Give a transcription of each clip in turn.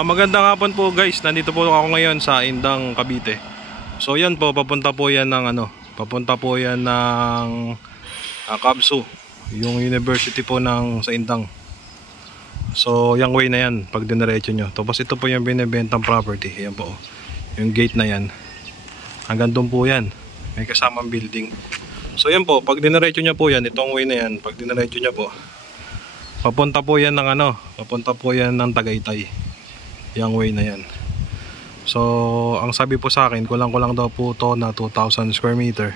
Magandang hapon po guys, nandito po ako ngayon sa Indang, Cavite. So yan po, papunta po yan ng Cabsu, yung university po sa Indang. So yung way na yan, pag diniretso nyo. Tapos ito po yung binibentang property, yan po. Yung gate na yan, hanggang doon po yan, may kasamang building. So yan po, pag diniretso nyo po yan, itong way na yan, pag diniretso nyo po, papunta po yan ng Tagaytay. Yung way na yan. So ang sabi po sa akin, kulang daw po to na 2,000 square meter.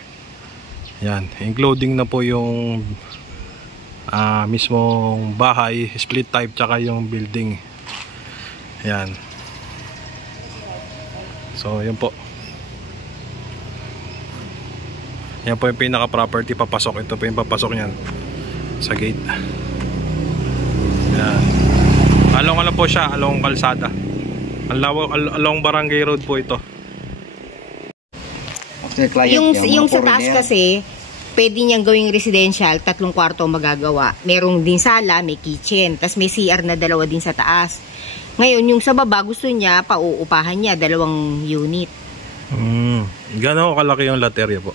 Yan, including na po yung mismong bahay, split type, tsaka yung building. Yan. So yan po. Yan po yung pinaka property papasok. Ito po yung papasok nyan sa gate. Yan. Along po siya, along kalsada. Along Barangay Road po ito. Yung sa taas kasi, pwede niyang gawing residential, 3 kwarto magagawa. Merong din sala, may kitchen, tas may CR na 2 din sa taas. Ngayon, yung sa baba, gusto niya, pauupahan niya, 2 unit. Gano'n kalaki yung lot area po?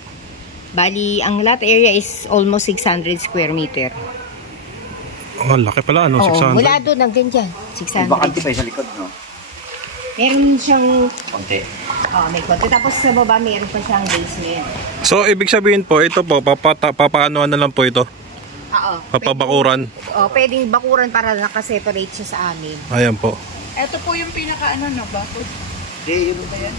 Bali, ang lot area is almost 600 square meter. Oh, laki pala, ano? Oo, 600? mula doon hanggang dyan, 600. Bakante pa sa likod, no? Meron siyang konti. May konti. Tapos sa baba, meron pa siyang basement. So, ibig sabihin po, ito po, papaanoan na lang po ito? Oo. Papabakuran? Pwedeng bakuran para nakaseparate siya sa amin. Ayan po. Ito po yung pinaka-ano, no? Bakod? Hindi, yun ba yan?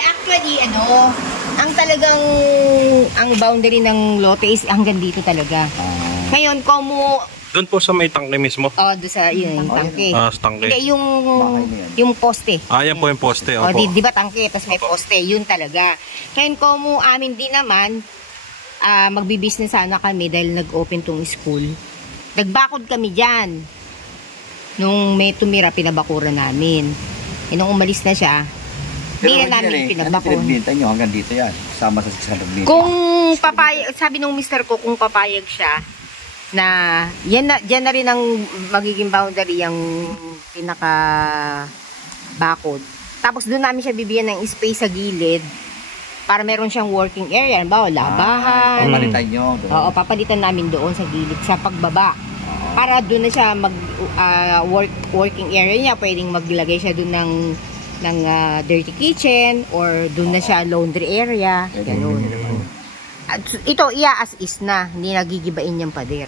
Actually, ang talagang, ang boundary ng lote is hanggang dito talaga. Ngayon, Doon po sa may tangke mismo? doon sa yung tangke. Sa tangke. Hindi, yung poste. Yan po yung poste. Opo. Di ba tangke, tapos may poste, yun talaga. Ngayon, amin din naman, magbibusiness sana kami dahil nag-open tong school. Nagbakod kami dyan. Nung may tumira, pinabakuran namin. Nung umalis na siya, hindi na namin pinagbakon. Ano pinabinta nyo hanggang dito yan? Sama sa 600 meter. Kung papayag, sabi nung mister ko, kung papayag siya, na dyan na rin ang magiging boundary yung pinaka bakod. Tapos doon namin siya bibigyan ng space sa gilid para meron siyang working area. Labahan. Papalitan nyo doon. Oo, papalitan namin doon sa gilid sa pagbaba. Para doon na siya working area niya. Pwedeng maglagay siya doon ng dirty kitchen or doon na siya laundry area. Ganun. Ito, as is na. Hindi nagigibain niyang pader.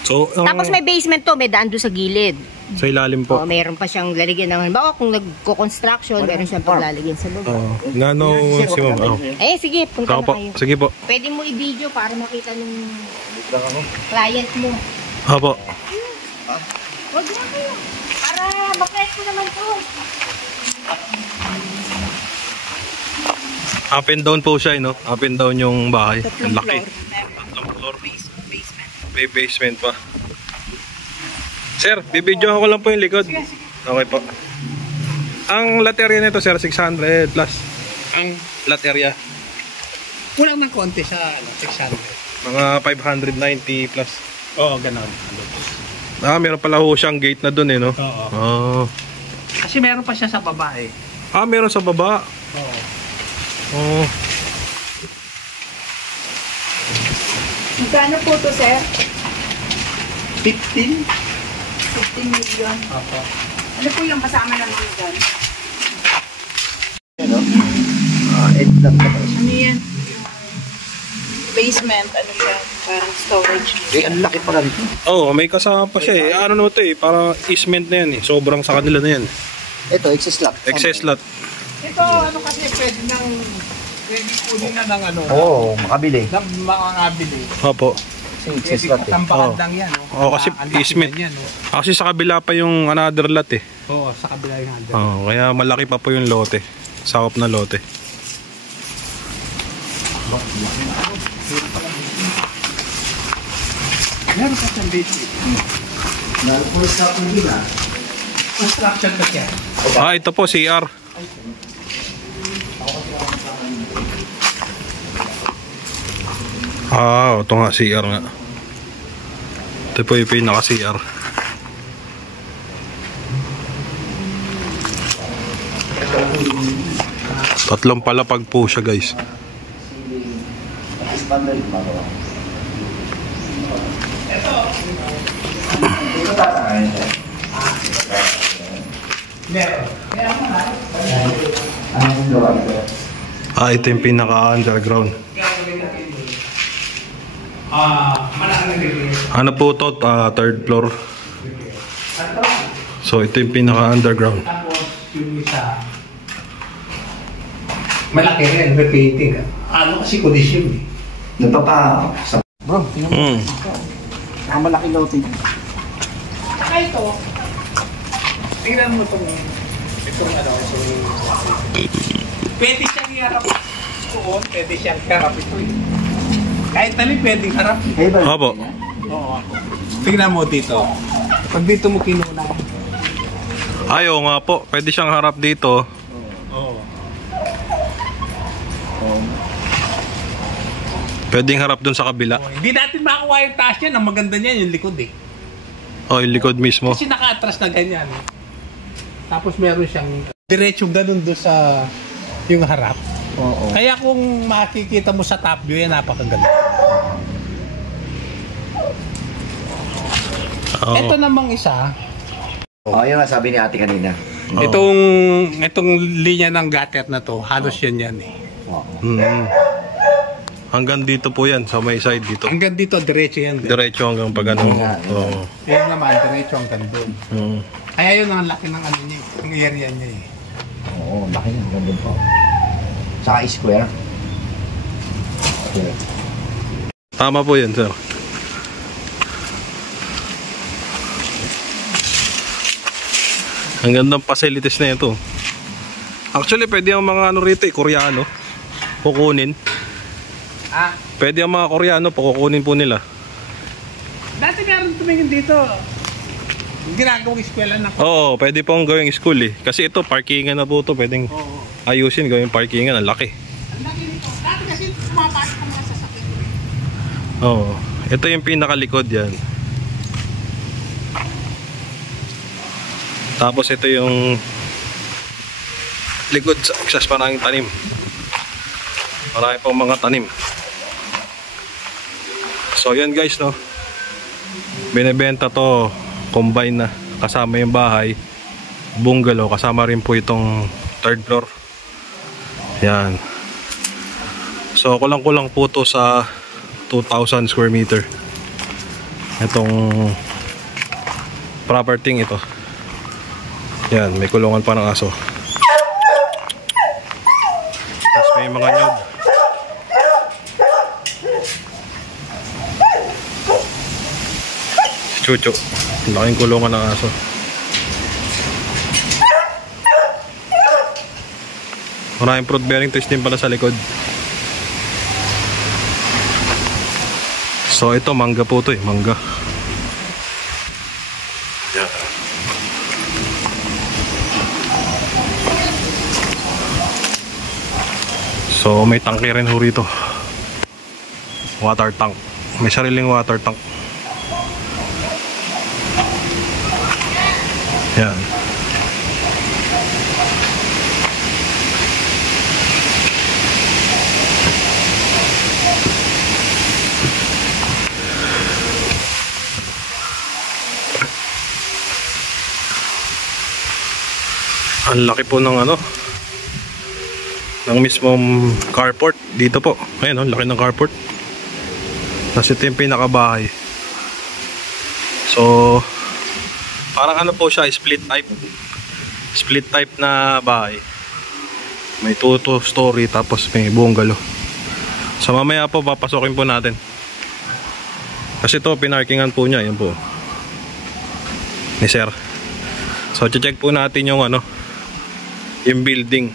So, tapos may basement to, may daan doon sa gilid. Sa ilalim po. Meron pa siyang lalagyan ng, kung nagko-construction, meron siyang paglalagyan sa loob. Si Ma'am. Sige, punta na kayo. Sige po. Pwede mo i-video para makita ng client mo. Opo. Wag na kayo. Para mag-press ko naman to. Up and down po siya, no? Up and down yung bahay. Ang laki. 3 floor. May basement pa. Sir, bibidyo ko lang po yung likod. Okay po. Ang lot area nito, sir, 600 plus. Ang lot area. Kulang ng konti sa 600. Mga 590 plus. Oo, gano'n. Meron pala ho siyang gate na dun eh, no? Oo. Kasi meron pa siya sa baba eh. Meron sa baba? Oo. Magkano po to, sir? 15 million. Opo. Ano po yung kasama ng mga dyan? Ano yan? Basement, ano siya? Parang storage. Ang laki pa ganito. May kasama pa siya eh. Ano ito eh, parang easement na yan eh. Sobrang sa kanila na yan. Ito, excess lot. Excess lot. Ito, kasi pwede nang kunin na ng makabili. ng makakabili. Opo. Excess lot eh. Tambakan lang yan. Kasi easement. Kasi sa kabila pa yung another lot eh. Oo, sa kabila yung other. Kaya malaki pa po yung lote. Sakop na lote. Meron pa siyang basement. Construction pa siya. Ito po CR. Ito nga, CR nga. Ito po yung pinaka-CR. Tatlong palapag po siya, guys. Ito yung pinaka-underground. Ano po to? Third floor. So ito yung pinaka-underground. Yung isa, malaki rin, repeating. Ano kasi condition eh. Nagpapa... Bro, Malaki loading. Saka ito, Tingnan mo itong ano, pwede siyang iharap doon, pwede siyang harap ito eh. Kahit tali pwedeng harap. Opo. Oo. Tingnan mo dito. Pag dito mo kinuna. Ayaw nga po. Pwede siyang harap dito. Oo. Pwedeng harap dun sa kabila. Hindi natin makuha yung taas niya. Ang maganda niya yung likod eh. Yung likod mismo. Kasi naka-atras na ganyan. Tapos meron siyang diretsong ganun doon sa yung harap. Oo. Kaya kung makikita mo sa top view, yan napakaganda. Ito namang isa. Yun nga sabi ni ate kanina. Itong linya ng gutter na to, halos yan eh. Hanggang dito po yan, sa may side dito. Hanggang dito, diretso yan. Diretso hanggang pag ano. Yan naman, diretso hanggang doon. Kaya yun ang laki ng ano niya, ang area niya eh. Oo, laki yan. Ganda po. Saka square. Okay. Tama po yan, sir. Ang gandang facilities na ito. Actually, pwede ang mga ano rito Koreano kukunin. Pwede ang mga Koreano kukunin po nila. Dati meron tumingin dito. Ginagawang eskwela na. Oo, pwede pong gawing school eh. Kasi ito, parkingan na po ito. Pwedeng ayusin, gawing parkingan. Ang laki. Ang laki nito. Dati kasi pumapasok ang mga sasakyan. Oo. Ito yung pinakalikod yan. Tapos ito yung likod sa access, maraming tanim. Marami pong mga tanim. So yan guys, no. Binebenta to, combine na. Kasama yung bahay, bungalow, kasama rin po itong third floor. Yan. So kulang-kulang po to sa 2,000 square meter. Itong property ito. Yan, may kulungan pa ng aso. Tapos may mga nyog. Chucho. Laking kulungan ng aso. Maraming fruit bearing trees din pala sa likod. So ito, mangga po ito mangga. Yan. So may tangke rin ho rito. Water tank. May sariling water tank. Yan. Ang laki po ng ano, ng mismong carport dito po. Ayun, laki ng carport. Tapos ito yung pinakabahay. So parang ano po siya, split type. Split type na bahay. May 2 story tapos may bungalow. So mamaya po papasokin po natin. Kasi ito pinarkingan po niya, yan po. Ni sir. So check po natin yung ano, yung building.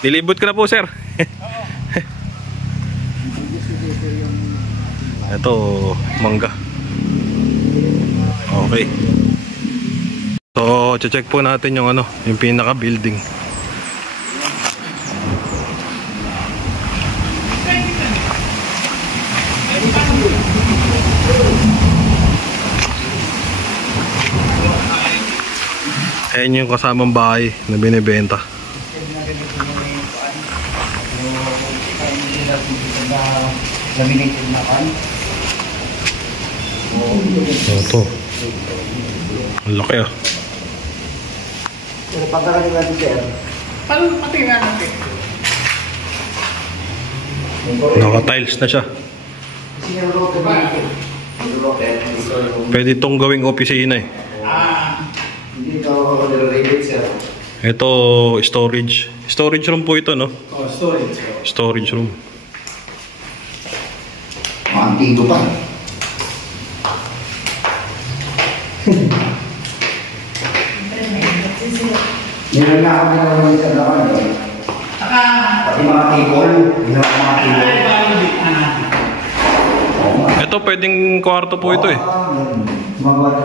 Nilibot ka na po, sir. Ito, mangga. Okay. So, check po natin yung ano, yung pinaka building. Ayan yung kasamang bahay na binibenta. Ito. Ang laki ah. Pero pagkakaling natin, sir. Paano patingnan natin? Naka-tiles na siya. Pwede itong gawing opisina eh. Hindi ito ako nire-rate, sir. Ito, storage. Storage room po ito, no? Oh, storage. Storage room. Antigo pa. Meron na kami naman sa lakan. Pati mga table. Ginawa mga table. Ito, pwedeng kwarto po ito eh. Magawa na.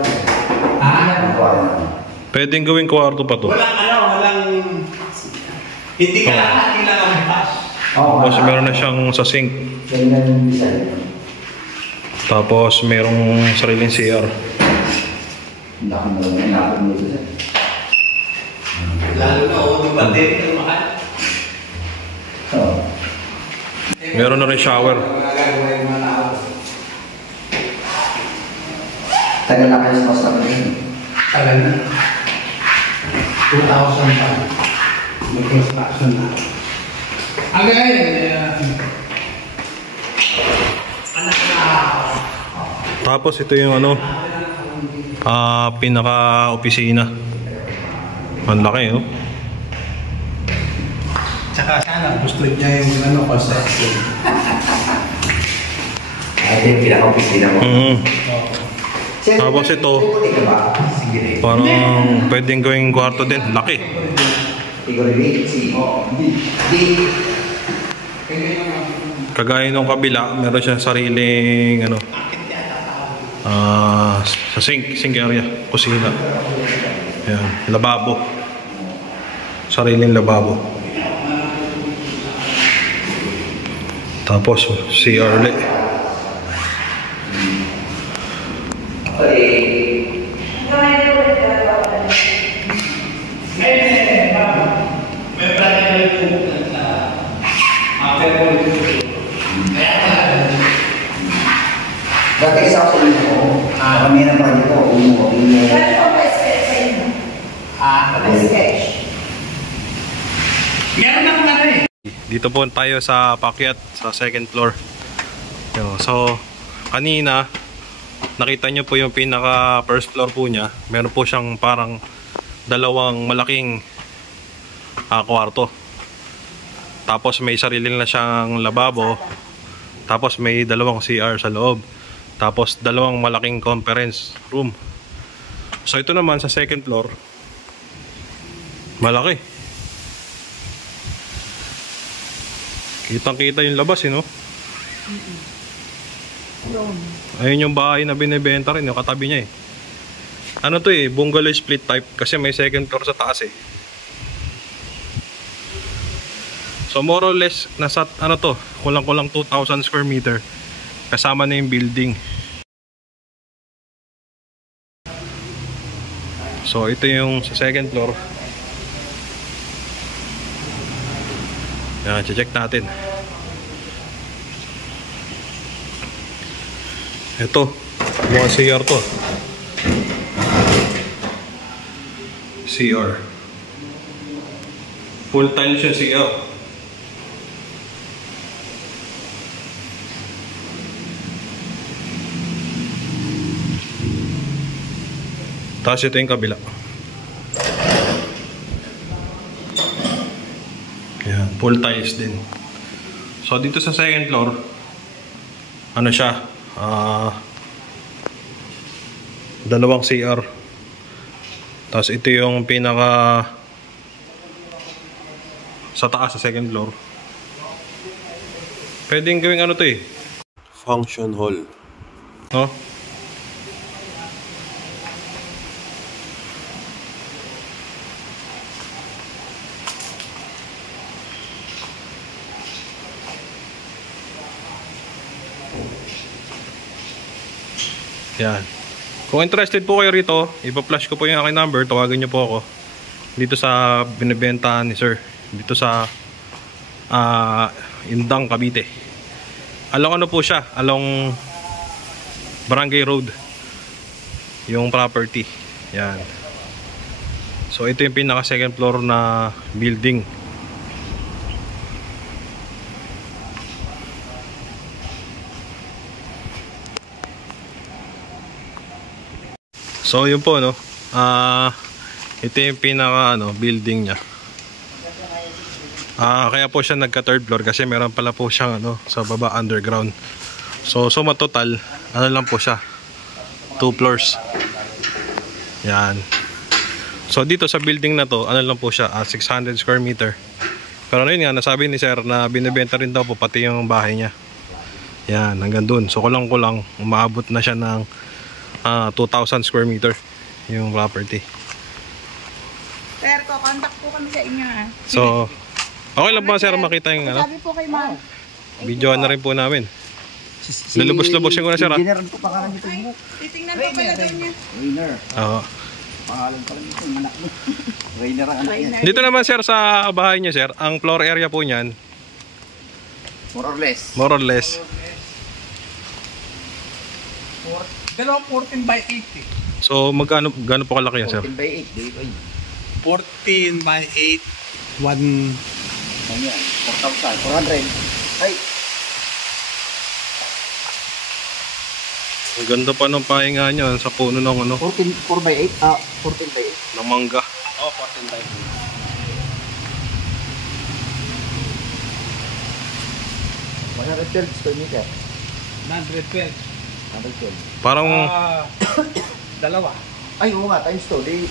Pwedeng gawing kwarto pa to. Walang hindi ka lang kailangan pass. Tapos meron na siyang sa sink. Ganyan yung design. Tapos merong sariling CR. Hindi ako nalapag nito, sir. Lalo na o battery ng mahal. Oo. Meron na rin shower. Tagal na kayo sa mas na rin. Tagal na. 2,000 pa. Mag-construction na. Anak na. Tapos ito yung ano, pinaka-opisina. Ang laki, no? Tsaka sana gusto niya yung ano, construction. Ito yung pinaka-opisina mo. Tapos ito, parang pwedeng gawing kwarto din. Laki. Kagaya nung kabila, meron siya sariling ano, sa sink area, kusina. Ayan, lababo. Sariling lababo. Tapos CR ulit. Dati isa ako sa inyo ko. Kami na pa dito. Umo. Meron na kung ano eh. Dito po tayo sa paakyat sa second floor. So, kanina nakita nyo po yung pinaka first floor po niya. Meron po siyang parang dalawang malaking kwarto. Tapos may sarili na siyang lababo. Tapos may dalawang CR sa loob. Tapos dalawang malaking conference room. So ito naman sa second floor, malaki. Kitang-kita yung labas, no? Ayun yung bahay na binibenta rin, yung katabi niya eh. Ano to eh, bungalow split type kasi may second floor sa taas eh. So more or less nasa ano to, kulang-kulang 2,000 square meter kasama na yung building. So ito yung sa second floor. Yan, check natin. Ito, mga CR to. CR. Full tile siya CR. Tapos ito yung kabila. Yan, full tiles din. So dito sa second floor, ano siya? Dalawang CR. Tapos ito yung pinaka sa taas sa second floor. Pwedeng gawing ano to eh, function hall. No? Yan. Kung interested po kayo rito, ipa-flash ko po yung aking number, tawagan nyo po ako dito sa binibentahan ni sir, dito sa Indang, Cavite. Along ano po siya, along Barangay Road yung property. Yan. So ito yung pinaka second floor na building. So yun po, no. Ito yung pinaka building niya. Kaya po siya nagka third floor kasi meron pala po siyang sa baba underground. So suma total lang po siya, 2 floors. Yan. So dito sa building na to, lang po siya, 600 square meter. Pero yun nga, nasabi ni sir na binibenta rin daw po pati yung bahay niya. Yan, hanggang dun. So kulang-kulang umaabot na siya ng 2,000 square meter yung property. Sir, contact po kami sa inyo ha. So okay lang ba sir makita yung Sabi po kay ma'am. videoan na rin po namin. Lulubos-lubosin ko na sir ha. Engineer po pa dito mo. Titingnan po pala daw niya. Rainer. Oo. Pangalan pala nito, anak mo. Rainer ang anak niya. Dito naman sir sa bahay niya sir, ang floor area po niyan More or less. more or less. Dalawa 14 by 80. So magkano po kalaki yan sir? 14 by 8. Dito ay. 14 by 8. 1. Ano yan? 4,000. 400. Ay. Ang ganda pa ng pahinga niya sa puno ng 4 by 8. 14 by 8. ng mangga. Oh, 14 by 112 square meter. 112. 112. Parang Dalawa. Ay, oo nga, times 2. Di.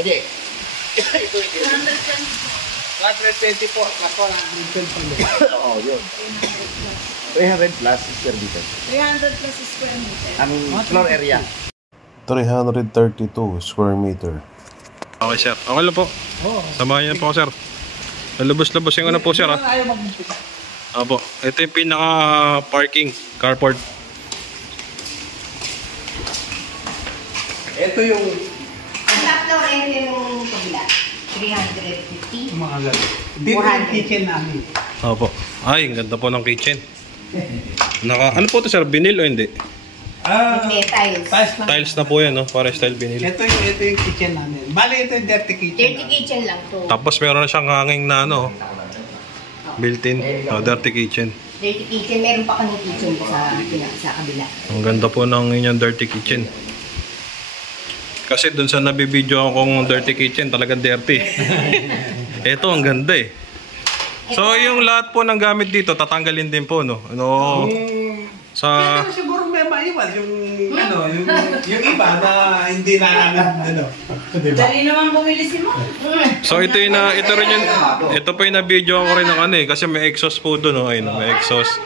Ade. Ito. 124 plus 112 ulit. Oo, yun. 300 plus square meter. 300 plus square meter. Ang floor area. 332 square meter. Okay sir, okay lang po. Oo. Samahan niyo po ako sir. Lalabos-labosin ko na po sir ha. Ayaw mag-umpisa. Apo, ito yung pinaka parking, carport. Ito yung Ang floor area yung kabila. 350. mga gano'n. Dito yung kitchen namin. Apo. Ay, ang ganda po ng kitchen. Ano po ito sir? Vinyl o hindi? May tiles. Tiles na. Tiles na po yan, no? Para style vinyl. Ito yung kitchen namin. Bali, ito yung dirty kitchen. Dirty kitchen lang to. Tapos meron na siyang hanging na built-in. Dirty kitchen. Dirty kitchen. Meron pa kami kitchen sa kabila. Ang ganda po ng inyong dirty kitchen. Kasi dun sa nabibidyo akong dirty kitchen, talagang dirty. Ito, ang ganda eh. So, yung lahat po ng gamit dito, tatanggalin din po, no? Sa... Ito siguro may maiwan yung yung iba na hindi na diba? Dali naman bumili si ma'am. So, ito rin yung... Ito po yung nabidyo ko rin ng kasi may exhaust po doon, no? Ayun, may exhaust.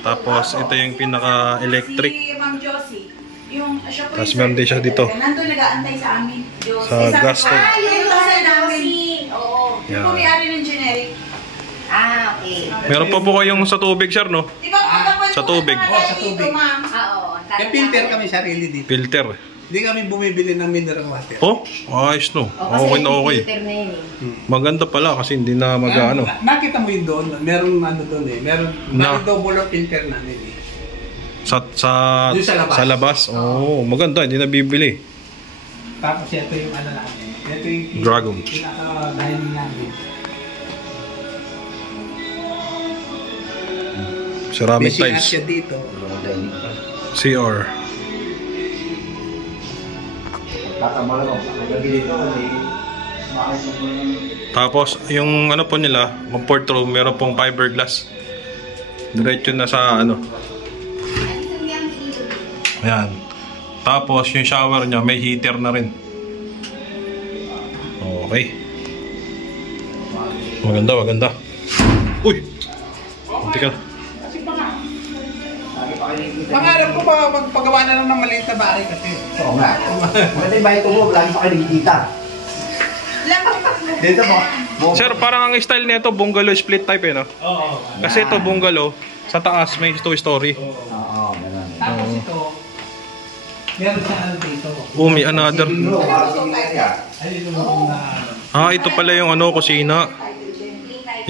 Tapos, ito yung pinaka-electric. Si Ma'am Josie. Yung siya po. Tapos meron din siya dito. Nandun nag-aantay sa amin. Josie. Sa gas stove. Yung kasi namin. Oo. Yung may-ari ng generic. Okay. Meron pa po kayong sa tubig, sir, no? Di ba Sa tubig. Sa tubig. ma'am? Oo. May filter kami sarili dito. Filter. Hindi kami bumibili ng mineral water. Oh, ayos, no? Okay na okay. Maganda pala kasi hindi na mag-ano. Nakita mo yun doon. Merong doon eh. Meron double filter namin eh. Sa labas. Oh, maganda, hindi na bibili. Tapos ito yung namin. Ito yung Dragon. pinaka-dining namin. Ceramic Fishing tiles. siya dito. CR. Tapos, yung po nila, comfort room, meron pong fiberglass. Diretso na sa Ayan. Tapos, yung shower niya, may heater na rin. Okay. Maganda. Uy! Hindi ka. Pangarap ko ba magpagawa na lang ng maliit na bahay kasi. Oo nga. Maganda yung bahay ko mo, lagi pa kayo nakikita. Dito mo. Sir, parang ang style nito bungalow split type no? Oo. Kasi ito bungalow, sa taas may 2 story. Oo, gano'n. Tapos ito, Meron siya ano dito. Oh, may another. Ayun yung na... Ito pala yung ano, kusina.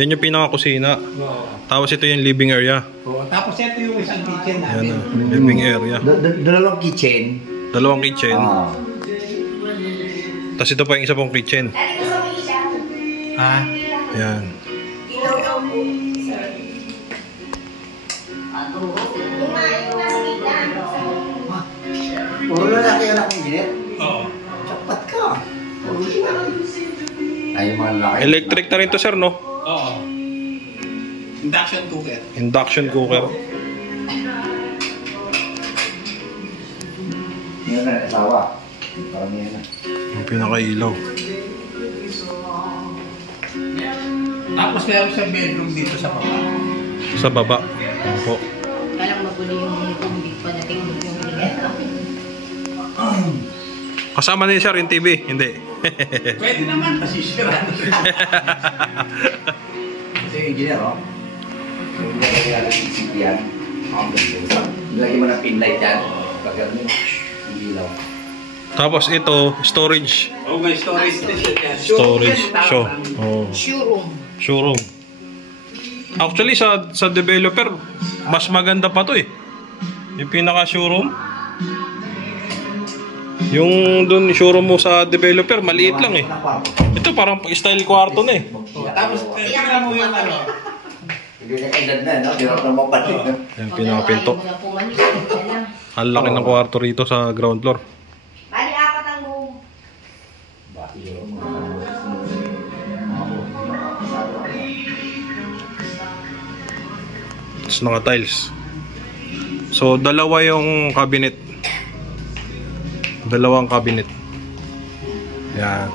Yan yung pinaka-kusina. Tapos ito yung living area. Tapos ito yung isang kitchen Yan namin. living area. Dalawang kitchen. Dalawang kitchen. Ah. Tapos ito pa yung isa pong kitchen. Ah, Yan. Puro lalaki anak ng ginit. oo. Sapat ka. Ay, yung mga lalaki. Electric na rin to, sir, no? Oo. Induction cooker. Induction cooker. Yan na, asawa. Parang yan na. Yung pinaka-ilaw. Tapos meron siyang bedroom dito sa baba. Sa baba. Opo. Kalang magulo yung hindi pa nating yung Kasama niya, sir, yung TV? Hindi. Pwede naman, pasisira. Kasi yung engineer, oh. Yung nilagay natin yung CP yan. Nilagay mo ng pin light yan. Pag gano'n yung ilaw. Tapos ito, storage. Oh, may storage station yan. Storage. Show. Oh. showroom. Showroom. Actually, sa developer, mas maganda pa to eh. Yung pinaka-showroom. Yung dun showroom mo sa developer, maliit lang eh. Ito parang style kwarto na eh. Tapos, tingnan mo yung ano. Hindi na edad na, no? Hirap na mapalit. Yung pinaka-pinto. Ang laki ng kwarto rito sa ground floor. Bali, apat ang room. Tapos naka-tiles. So, dalawa yung cabinet. Dalawang cabinet. Yan.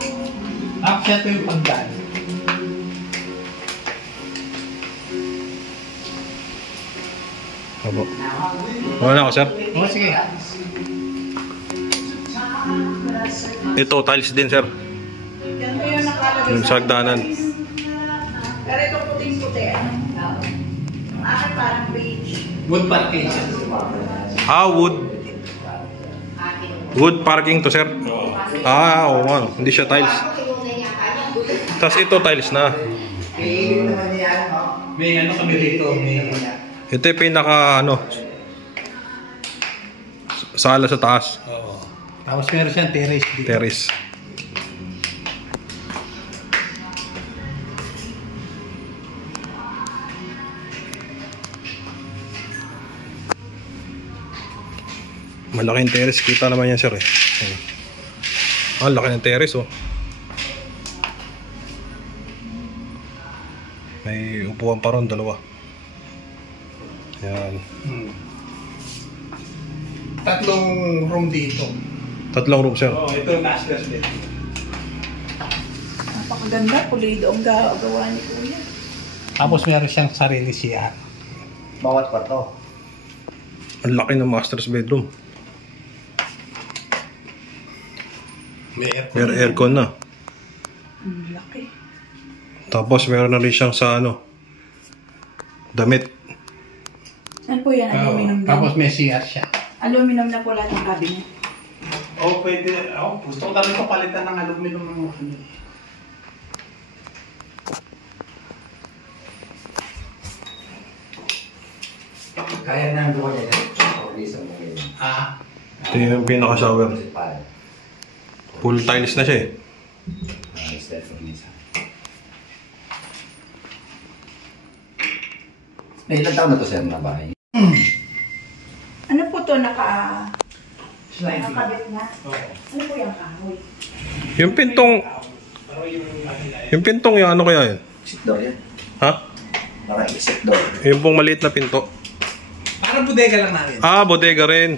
Tapos ito yung pagdaan. Opo. Wala ako, sir. Oh, sige. Ito, tiles din, sir. Yan ba yung nakalagay Yung sa hagdanan. Pero ito puting-puti. Ang akin parang beige. Wood partition. Wood. Wood parking to, sir. Oo nga. Hindi siya tiles. Tapos ito, tiles na. May ano kami dito. May... Ito yung pinaka, sala sa taas. Oo. Tapos meron siyang terrace dito. Terrace. Malaking terrace. Kita naman yan, sir eh. Laki ng terrace, oh. May upuan pa ron, dalawa. Yan. Tatlong room dito. Tatlong room, sir. Oo, ito master's bed. Napakaganda, pulido ang gawa ni Kuya. Tapos meron siyang sarili siya. Bawat kwarto. Ang laki ng master's bedroom. May aircon. May aircon na. Ang laki. Tapos meron na rin siyang sa damit. Saan po yan? Aluminum na. Tapos may CR siya. Aluminum na po lahat ng cabinet. Oh, pwede. Oh, gusto ko talaga papalitan ng aluminum ng mga. Kaya na doon yan. Isa mo ngayon. Ah. Ito yung pinaka-shower. Full tiles na siya eh. Step for Lisa. May ilang taon na to, sir, na bahay? Ano po to nakabit na? Ano po yung kahoy? Yung pintong yung ano kaya yun? Exit door yan. Ha? Naka-exit door. Yung pong maliit na pinto. Parang bodega lang namin. Bodega rin.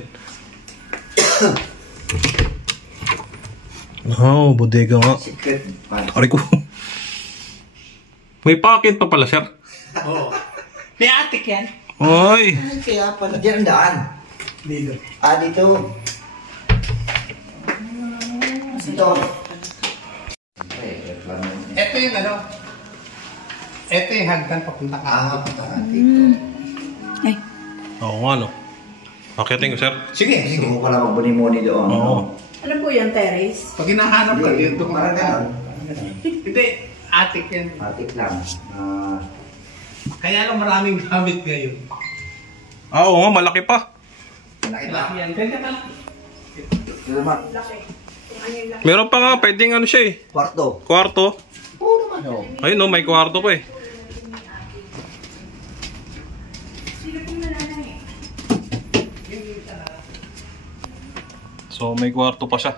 Bodega nga. Secret. Ari ko. May pocket pa pala, sir. Oo. May attic yan. Oy. Kaya pala. Diyan ang daan. Dito. Dito. Dito. Ito yung ano. Ito yung hagdan papunta ka. Punta ka dito. Ay. Oo nga, no. Akitin ko, sir. Sige, sige. Gusto mo pala magbuni-muni doon. Oo. Ano po yan, terrace? Pag hinahanap ka dito, Parang ganun. Hindi, atik yan. Matik lang. Kaya lang maraming gamit ngayon. Oo nga, malaki pa. Nakita. Laki yan. Ganyan ka lang. Pero Mark, Laki. Kung ano yung laki. Meron pa nga, pwedeng ano siya eh. kwarto. Kwarto. Oo naman oh. Ayun oh, may kwarto pa eh. So may kwarto pa siya.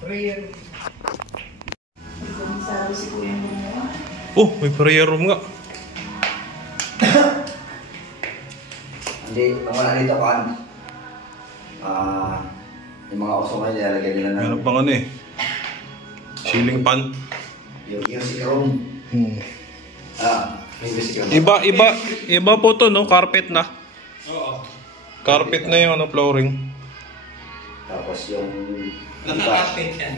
Prayer. Oh, may prayer room nga. Hindi, ang wala dito kan. Yung mga uso ngayon, nilalagyan nila ng Meron pang ano eh. Ceiling fan. yung music room. Yung music room. Iba po to no, carpet na. Oo. Carpet na yung ano, flooring. Tapos yung Naka-carpet yan.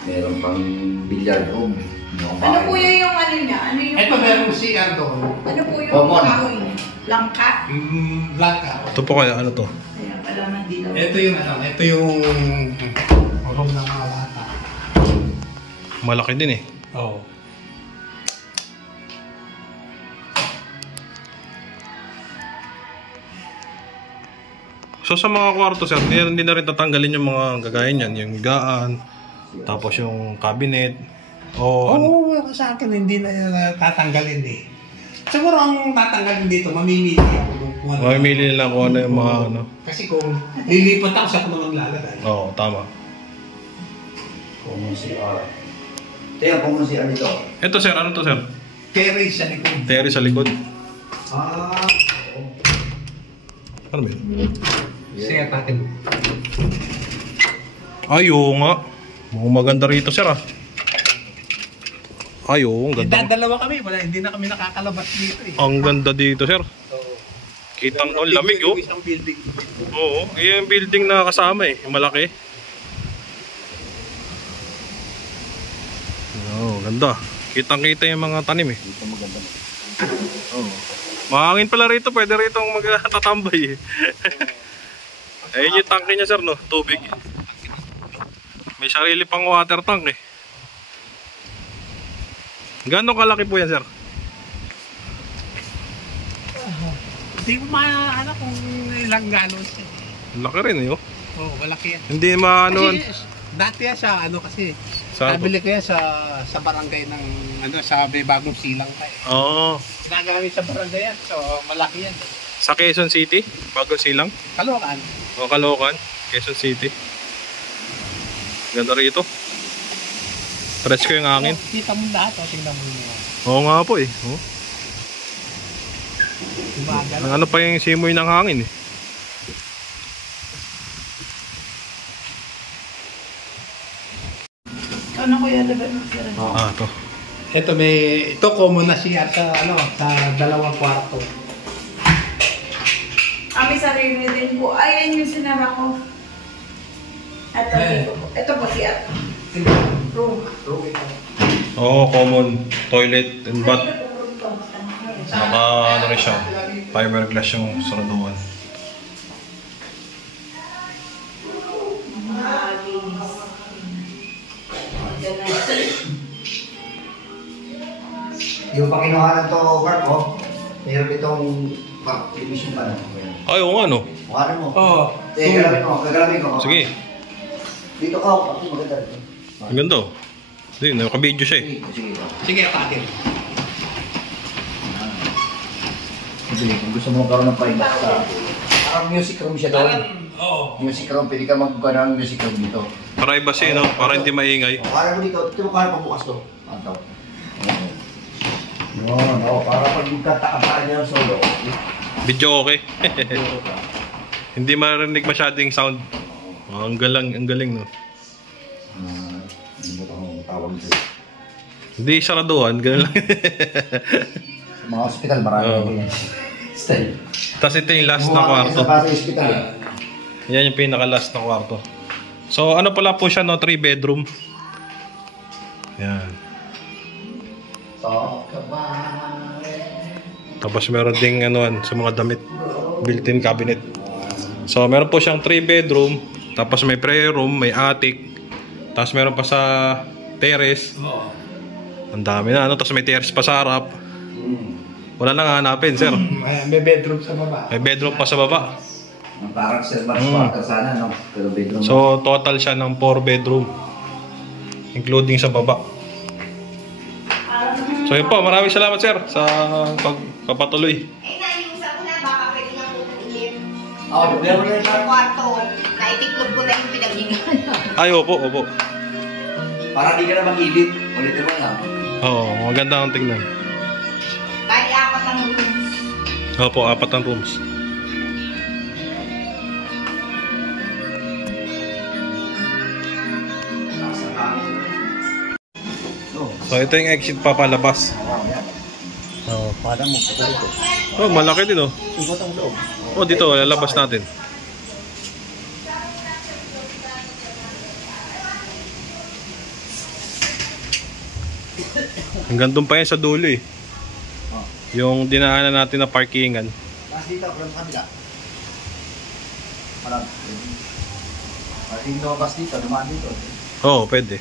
meron pang billiard room. Ano po yung ano niya? Ano yung... Ito meron CR doon. Ano po yung Common. kahoy niya? Langka? Blanca. Ito po kaya, ano to? Ayan, pala nandito. Ito yung ano, ito yung room ng mga bata. Malaki din eh. Oo. So sa mga kwarto sir, hindi na rin tatanggalin yung mga gagaya niyan, yung higaan, tapos yung cabinet, o ano. Oo, sa akin hindi na tatanggalin eh. Siguro ang tatanggalin dito, mamimili ako kung ano. Mamimili nila kung ano yung mga ano. Kasi kung lilipat ako sa kung maglalagay. Oo, tama. Common CR. Ito yung common CR dito. Ito sir, ano to sir? Terrace sa likod. Terrace sa likod. Ano ba yun? Sige, atin. Ay, oo nga. Mukhang maganda rito sir ah. Ay, oo, ang ganda. Dalawa kami, hindi na kami nakakalabas dito eh. Ang ganda dito sir. Kitang ang lamig oh. Isang building. Oo, yung building na kasama eh, yung malaki. Oo, ganda. Kitang-kita yung mga tanim eh. Dito maganda. Oo. Mahangin pala rito, pwede rito magtatambay eh. Ayun yung tanke niya sir no, tubig. May sarili pang water tank eh. Gano'ng kalaki po yan sir? Hindi ko maano kung ilang galon siya. Laki rin eh oh. Oo, malaki yan. Hindi maano. Kasi dati yan sa ano kasi, Saan po? nabili ko yan sa barangay ng ano, sa Bagong Silang pa eh. Oo. Ginagamit sa barangay yan, so malaki yan. Sa Quezon City, Bagong Silang. Kalokan. O Caloocan, Quezon City. Ganda rito. Presko yung hangin. Oh, kita mo lahat, tingnan mo yun. Oo nga po eh. Oh. Tumagal. Ano pa yung simoy ng hangin eh. Ano ko yung level ng sira? Ah, to. Ito common na siya sa ano, sa dalawang kwarto. Kami sarili din po. Ayan yung sinara ko. Ito, ito po siya. Room. Oo, common toilet and bath. Naka ano rin siya. Fiberglass yung saraduan. Yung pakinuhanan to, Mark, oh. Meron itong television pa na. Ay, oo nga no. Kuhanan mo. Oo. Gagalawin ko. Sige. Dito ka, pati maganda. Ang ganda oh. Hindi, naka-video siya eh. Sige. Sige, atin. Sige, kung gusto mo magkaroon ng privacy ka. Parang music room siya doon. Oo. Music room, pwede ka magkaroon ng music room dito. Privacy no, para hindi maingay. Kuhanan mo dito, ito mo kuhanan pagbukas to. Antaw. Yun, oh, para pag magkatakaan niya ng solo. Video okay. Hindi marinig masyadong sound. Oh, ang galing no. Hindi mo itong tawag dito. Hindi saraduan, ganun lang. Sa mga hospital, marami Oo. ko yan. Style. Tapos ito yung last na kwarto. Sa hospital eh. Yan yung pinaka-last na kwarto. So ano pala po siya no, 3 bedroom. Yan. Talk about Tapos meron ding ano sa mga damit. built-in cabinet. So meron po siyang 3 bedroom, tapos may prayer room, may attic, tapos meron pa sa terrace. Ang dami na, ano? Tapos may terrace pa sa harap. Wala nang hanapin, sir. May bedroom sa baba. May bedroom pa sa baba. Parang servants quarter sana, no? Pero bedroom. So total siya ng 4 bedroom, including sa baba. So yun po, maraming salamat sir sa pagpapatuloy. Meron na Yung kwarto, naitiklog ko na yung pinaghingan. Ay, opo. para di ka na mag-ibig. Ulitin mo lang. Oo, maganda ang tingnan. Bali, 4 ang rooms. Opo, 4 ang rooms. So ito yung exit papalabas. Oh, Para mo, dito. oh, malaki din oh. Ikot ang loob. Oh, dito lalabas natin. Hanggang doon pa yan sa dulo eh. Yung dinaanan natin na parkingan. Mas dito, from kabila. Parang lumabas dito, dumaan dito. Oo, pwede.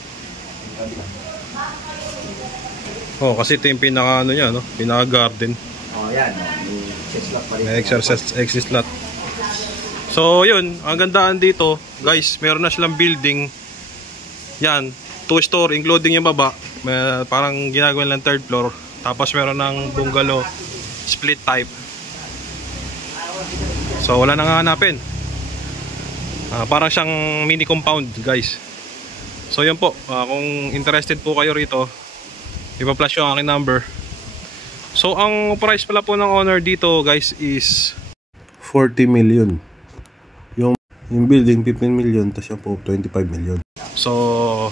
Oh, kasi ito yung pinaka ano niya, no? Pinaka garden. Oh, yan. May exit slot pa rin. May exit slot. So, yun, ang gandaan dito, guys, meron na silang building. Yan, 2-story including yung baba. May, parang ginagawa lang 3rd floor. Tapos meron ng bungalow split type. So, wala nang hanapin. Parang siyang mini compound, guys. So, yun po. Kung interested po kayo rito, ipa-flash yung aking number. So ang price pala po ng owner dito guys is 40 million. Yung building 15 million, tapos yan po 25 million. So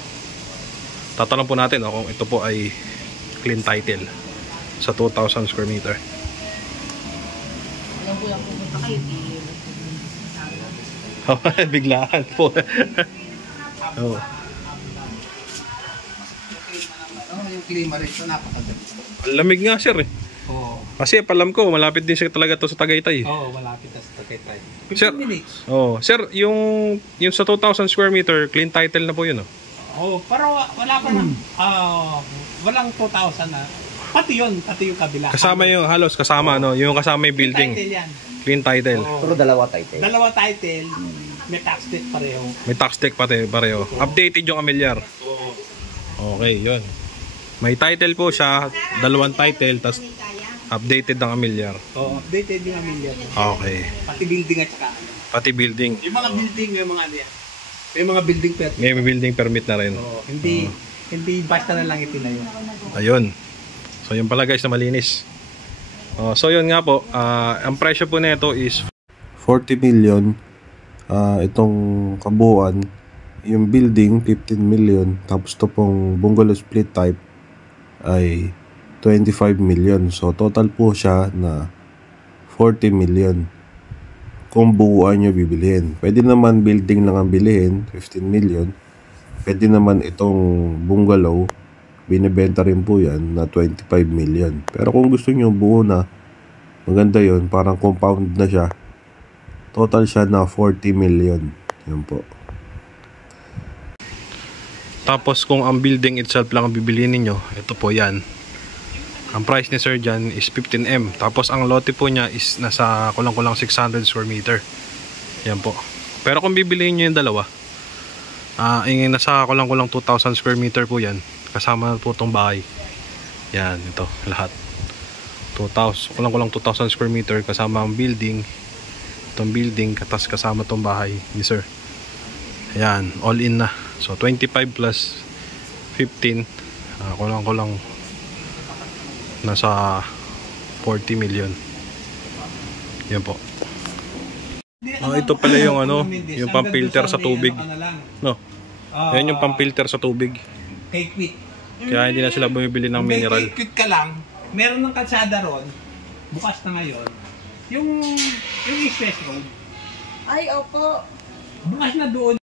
tatanong po natin kung ito po ay clean title sa 2,000 square meter. Alam ko lang pumunta kayo. Biglaan po. Oh. Yung klima rito, napakaganda. Lamig nga sir eh. Oo. Kasi palam ko, malapit din siya talaga to sa Tagaytay. Oo, malapit na sa Tagaytay. 15 Sir, minutes. oh, sir, yung sa 2,000 square meter, clean title na po yun oh. Oo, pero wala pa na. Walang 2,000 na. Pati yung kabila. Kasama yung halos kasama no, yung kasama yung building. Title yan. Clean title. Oo. Pero dalawa title. Dalawa title. May tax deed pareho. May tax deck pati pareho. Updated yung amilyar. Oo. Okay, yun. May title po siya, 2 title, tas updated ang amilyar. Oo, updated yung amilyar. Okay. Pati building at saka. Pati building. Yung mga building, yung mga ano yan. May mga building permit. May building permit na rin. Oo, hindi basta na lang itinayo. Ayun. So yun pala guys na malinis. So yun nga po, ang presyo po nito is 40 million. Itong kabuuan, yung building 15 million, tapos to pong bungalow split type ay 25 million. So total po siya na 40 million kung buuan nyo bibilihin. Pwede naman building lang ang bilihin, 15 million. Pwede naman itong bungalow, binibenta rin po yan na 25 million. Pero kung gusto nyo buo na, maganda yun, parang compound na siya, total siya na 40 million. Yan po. Tapos kung ang building itself lang ang bibilihin niyo, ito po yan. Ang price ni Sir dyan is 15M. Tapos ang lote po niya is nasa kulang-kulang 600 square meter. Yan po. Pero kung bibilihin niyo yung dalawa, nasa kulang-kulang 2,000 square meter po yan. Kasama po itong bahay. Yan, ito, lahat. 2,000, kulang-kulang 2,000 square meter kasama ang building. Itong building, katas kasama itong bahay ni Sir. Ayan, all in na. So 25 plus 15, kulang-kulang nasa 40 million. Yan po. Ito pala yung ano, yung pang-filter sa tubig. No. Yan yung pang-filter sa tubig. Kay Quit. Kaya hindi na sila bumibili ng mineral. Kay Quit ka lang, meron ng kalsada ron, bukas na ngayon. Yung express road. Ay, opo. Bukas na doon.